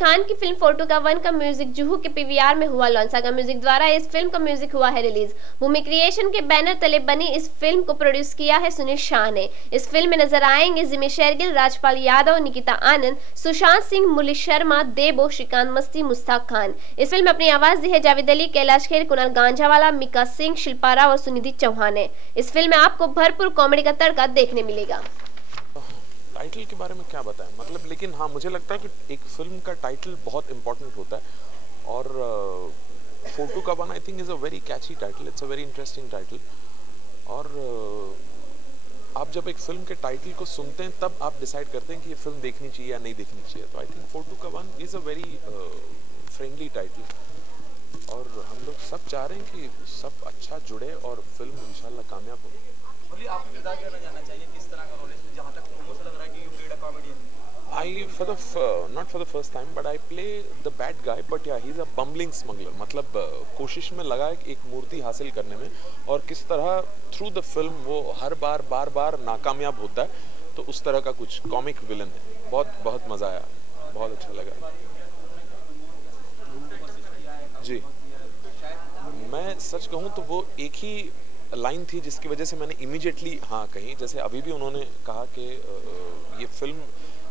खान की film photo का one का म्यूजिक जुहू के पीवीआर में हुआ लॉन्च। सागा म्यूजिक द्वारा इस फिल्म का म्यूजिक हुआ है रिलीज। भूमि क्रिएशन के बैनर तले बनी इस फिल्म को प्रोड्यूस किया है सुनील शाह ने। इस फिल्म में नजर आएंगे जिमी शेरगिल, राजपाल यादव, निकिता आनंद, सुशांत सिंह, मुरली शर्मा, देबो, श्रीकांत मस्ती, मुस्ताक खान। इस फिल्म में अपनी आवाज दी है जावेद अली, कैलाश खेर, कुणाल गांजावाला, मिका सिंह, शिल्पा राव और सुनिधि चौहान ने। इस फिल्म में आपको भरपूर कॉमेडी का तड़का देखने मिलेगा। टाइटल के बारे में क्या बताएं, मतलब, लेकिन हाँ, मुझे लगता है कि एक फिल्म का टाइटल बहुत इंपॉर्टेंट होता है और फोटो का one I think is a very catchy title, it's a very interesting title. और आप जब एक फिल्म के टाइटल को सुनते हैं तब आप डिसाइड करते हैं कि ये फिल्म देखनी चाहिए या नहीं देखनी चाहिए। तो आई थिंक फोटो का one is a very friendly title और हम लोग सब चाह रहे हैं कि सब अच्छा जुड़े और फिल्म इंशाल्लाह कामयाब हो। आप किरदार क्या जानना चाहिए, किस तरह का रोल है इसमें? जहाँ तक प्रोमो से लग रहा है कि you played a comedian. not for the first time, but I play the bad guy, but yeah, he's a bumbling smuggler. मतलब कोशिश में लगा है एक मूर्ति हासिल करने में और किस तरह थ्रू द फिल्म वो हर बार नाकामयाब होता है, तो उस तरह का कुछ कॉमिक विलन है। बहुत मज़ा आया, बहुत अच्छा लगा जी। मैं सच कहूँ तो वो एक ही लाइन थी जिसकी वजह से मैंने इमीडिएटली हाँ कही। जैसे अभी भी उन्होंने कहा कि ये फिल्म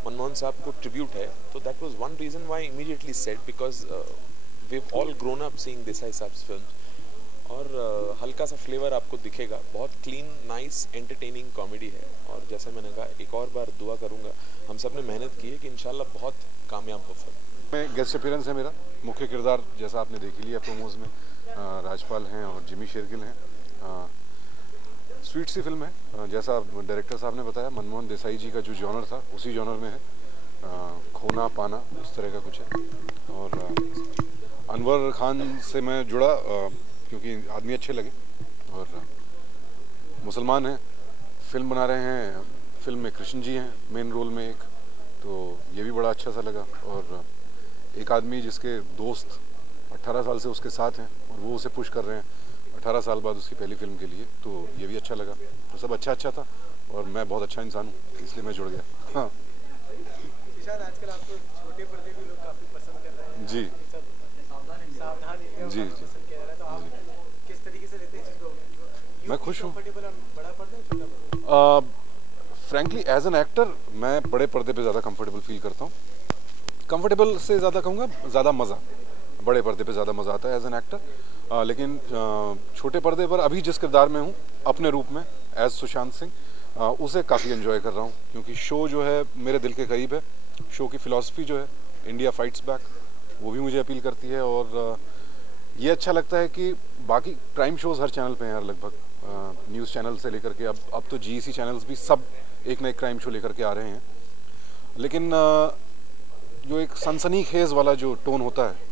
मनमोहन साहब को ट्रिब्यूट है, तो that was one reason why immediately said, because we have all grown up seeing Desai साहब्स फिल्म्स। और हल्का सा फ्लेवर आपको दिखेगा, बहुत क्लीन, नाइस, एंटरटेनिंग कॉमेडी है। और जैसे मैंने कहा, एक और बार दुआ करूँगा, हम सब ने मेहनत की है कि इंशाल्लाह बहुत कामयाब हो फिल्म। मैं गेस्ट अपीयरेंस है मेरा, मुख्य किरदार जैसा आपने देख लिया प्रोमोज में, राजपाल हैं और जिमी शेरगिल हैं। स्वीट सी फिल्म है, जैसा डायरेक्टर साहब ने बताया, मनमोहन देसाई जी का जो जॉनर था उसी जॉनर में है। खोना पाना इस तरह का कुछ है। और अनवर खान से मैं जुड़ा क्योंकि आदमी अच्छे लगे और मुसलमान हैं, फिल्म बना रहे हैं। फिल्म में कृष्ण जी हैं मेन रोल में एक, तो ये भी बड़ा अच्छा सा लगा। और एक आदमी जिसके दोस्त 18 साल से उसके साथ हैं और वो उसे पुश कर रहे हैं 18 साल बाद उसकी पहली फिल्म के लिए, तो ये भी अच्छा लगा। तो सब अच्छा था और मैं बहुत अच्छा इंसान हूँ, इसलिए मैं जुड़ गया। हाँ आजकल आपको छोटे पर्दे भी लोग काफी पसंद कर रहे हैं। जी सावधान जी पसंद किया जा रहा है, तो आप किस तरीके से लेते हैं चीज़ को? मैं खुश हूँ। बड़ा पर्दा छोटा पर्दा? फ्रैंकली एज एन एक्टर मैं बड़े पर्दे पे ज़्यादा कंफर्टेबल फील करता हूँ। कंफर्टेबल से ज़्यादा कहूँगा, ज़्यादा मज़ा बड़े पर्दे पे ज़्यादा मज़ा आता है एज एन एक्टर। लेकिन छोटे पर्दे पर अभी जिस किरदार में हूँ अपने रूप में एज सुशांत सिंह, उसे काफ़ी एंजॉय कर रहा हूँ क्योंकि शो जो है मेरे दिल के करीब है। शो की फ़िलॉसफी जो है इंडिया फाइट्स बैक, वो भी मुझे अपील करती है। और ये अच्छा लगता है कि बाकी क्राइम शोज़ हर चैनल पे हैं यार, लगभग न्यूज़ चैनल से लेकर के अब तो GEC चैनल्स भी सब एक ना एक क्राइम शो लेकर के आ रहे हैं। लेकिन जो एक सनसनीखेज वाला जो टोन होता है,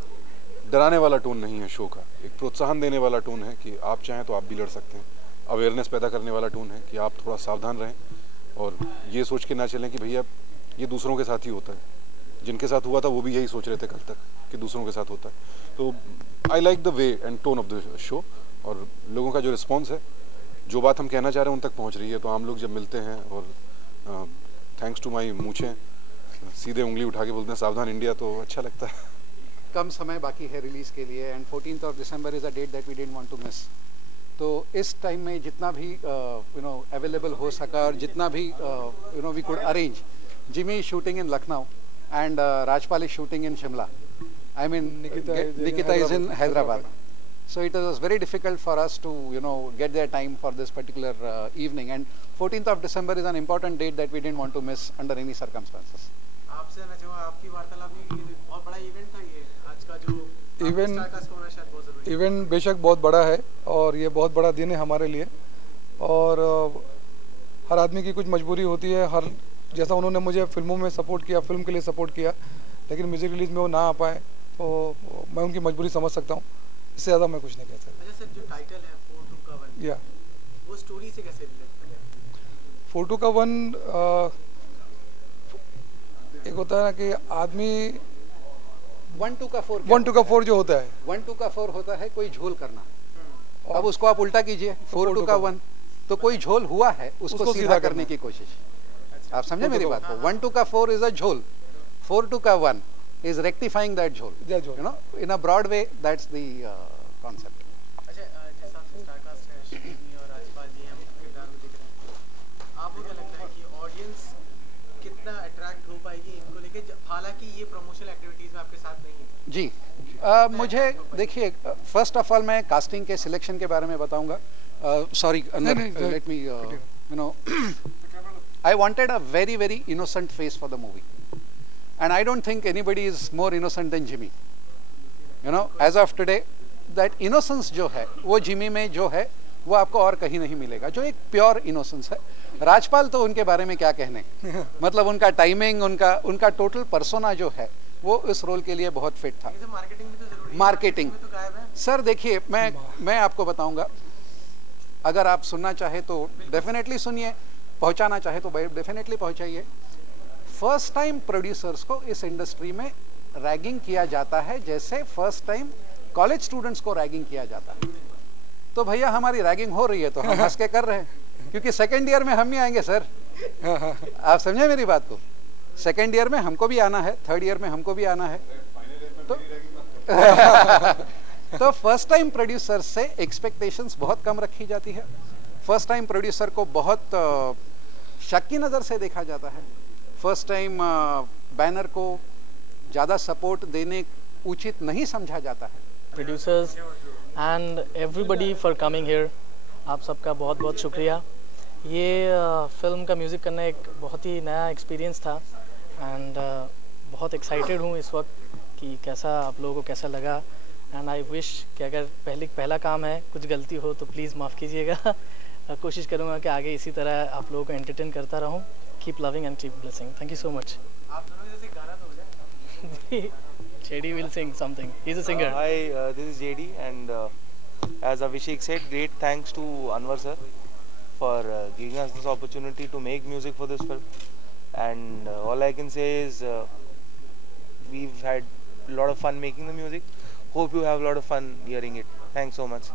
डराने वाला टोन नहीं है शो का, एक प्रोत्साहन देने वाला टोन है कि आप चाहें तो आप भी लड़ सकते हैं। अवेयरनेस पैदा करने वाला टोन है कि आप थोड़ा सावधान रहें और ये सोच के ना चलें कि भैया ये दूसरों के साथ ही होता है। जिनके साथ हुआ था वो भी यही सोच रहे थे कल तक कि दूसरों के साथ होता है। तो I like the way and tone of the show और लोगों का जो रिस्पॉन्स है, जो बात हम कहना चाह रहे हैं उन तक पहुँच रही है। तो आम लोग जब मिलते हैं और थैंक्स टू माई मूछें सीधे उंगली उठा के बोलते हैं सावधान इंडिया, तो अच्छा लगता है। कम समय बाकी है रिलीज़ के लिए and 14th of December is a date that we didn't want to miss. तो इस टाइम में जितना भी अवेलेबल हो सका और जितना भी we could arrange, Jimmy shooting in Lucknow and Rajpal is shooting in Shimla, I mean Nikita is in Hyderabad. So it was very difficult for us to get their time for this particular evening, and 14th of December is an important date that we didn't want to miss under any circumstances. आपसे ना चाहूँ आपकी वार्तालाप में, बहुत बड़ा event था ये आज का, जो इवेंट बेशक बहुत बड़ा है और ये बहुत बड़ा दिन है हमारे लिए। और हर आदमी की कुछ मजबूरी होती है, हर जैसा उन्होंने मुझे फिल्मों में सपोर्ट किया, फिल्म के लिए सपोर्ट किया, लेकिन म्यूज़िक रिलीज में वो ना आ पाए, तो मैं उनकी मजबूरी समझ सकता हूँ। इससे ज़्यादा मैं कुछ नहीं कह सकता। अच्छा सर, जो टाइटल है फोटो का वन, या वो स्टोरी से कैसे रिलेट किया? फोटो का वन एक होता है ना कि आदमी 1 2 का 4 जो होता है, 1 2 का 4 होता है कोई झोल करना। अब उसको आप उल्टा कीजिए, 4 2 का 1, तो कोई झोल हुआ है उसको सीधा करने की कोशिश। आप समझे मेरी बात को? 1 2 का 4 इज अ झोल, 4 2 का 1 is rectifying that jhol. That jhol. You know, in a broad way, that's the concept. अच्छा, जिस हिसाब से स्टार कास्ट है, शक्ति और राजपाल जी हम किरदार में दिख रहे हैं, आपको क्या लगता है कि ऑडियंस कितना अट्रैक्ट हो पाएगी इनको लेके, हालांकि ये प्रमोशनल एक्टिविटीज में आपके साथ नहीं है? जी, मुझे देखिए, फर्स्ट ऑफ ऑल मैं कास्टिंग के सिलेक्शन के बारे में बताऊंगा. Sorry, let me you know, I wanted a very, very innocent face for the movie. And I don't think anybody is more innocent than Jimmy. You know, as of today, that innocence जो है, वो Jimmy में जो है, वो आपको और कहीं नहीं मिलेगा. जो एक प्योर innocence है. राजपाल तो उनके बारे में क्या कहने. मतलब उनका टाइमिंग, उनका टोटल पर्सोना जो है, वो इस रोल के लिए बहुत फिट था. मार्केटिंग भी तो जरूरी है. मार्केटिंग, तो गायब है. सर देखिए, मैं आपको बताऊंगा, अगर आप सुनना चाहे तो डेफिनेटली सुनिए, पहुंचाना चाहे तो डेफिनेटली पहुंचाइए. फर्स्ट टाइम प्रोड्यूसर्स को इस इंडस्ट्री में रैगिंग किया जाता है जैसे फर्स्ट टाइम कॉलेज स्टूडेंट्स को रैगिंग किया जाता है. तो भैया हमारी रैगिंग हो रही है तो हम हंस के कर रहे हैं, क्योंकि सेकेंड ईयर में हम ही आएंगे सर. आप समझे मेरी बात को. सेकेंड ईयर में हमको भी आना है, थर्ड ईयर में हमको भी आना है. तो फर्स्ट टाइम प्रोड्यूसर से एक्सपेक्टेशंस बहुत कम रखी जाती है. फर्स्ट टाइम प्रोड्यूसर को बहुत शक की नज़र से देखा जाता है. फर्स्ट टाइम बैनर को ज़्यादा सपोर्ट देने उचित नहीं समझा जाता है. Producers and everybody for coming here, आप सबका बहुत बहुत शुक्रिया. ये फिल्म का म्यूज़िक करना एक बहुत ही नया एक्सपीरियंस था एंड बहुत एक्साइटेड हूँ इस वक्त कि कैसा आप लोगों को कैसा लगा. एंड आई विश कि अगर पहला काम है, कुछ गलती हो तो प्लीज़ माफ़ कीजिएगा. कोशिश करूँगा कि आगे इसी तरह आप लोगों को एंटरटेन करता रहूँ. Keep loving and keep blessing. Thank you so much. आप दोनों जैसे गाना तो हो जाए. JD will sing something. He's a singer. Hi, this is JD, and as Abhishek said, great thanks to Anwar sir for giving us this opportunity to make music for this film. And all I can say is we've had a lot of fun making the music. Hope you have a lot of fun hearing it. Thanks so much.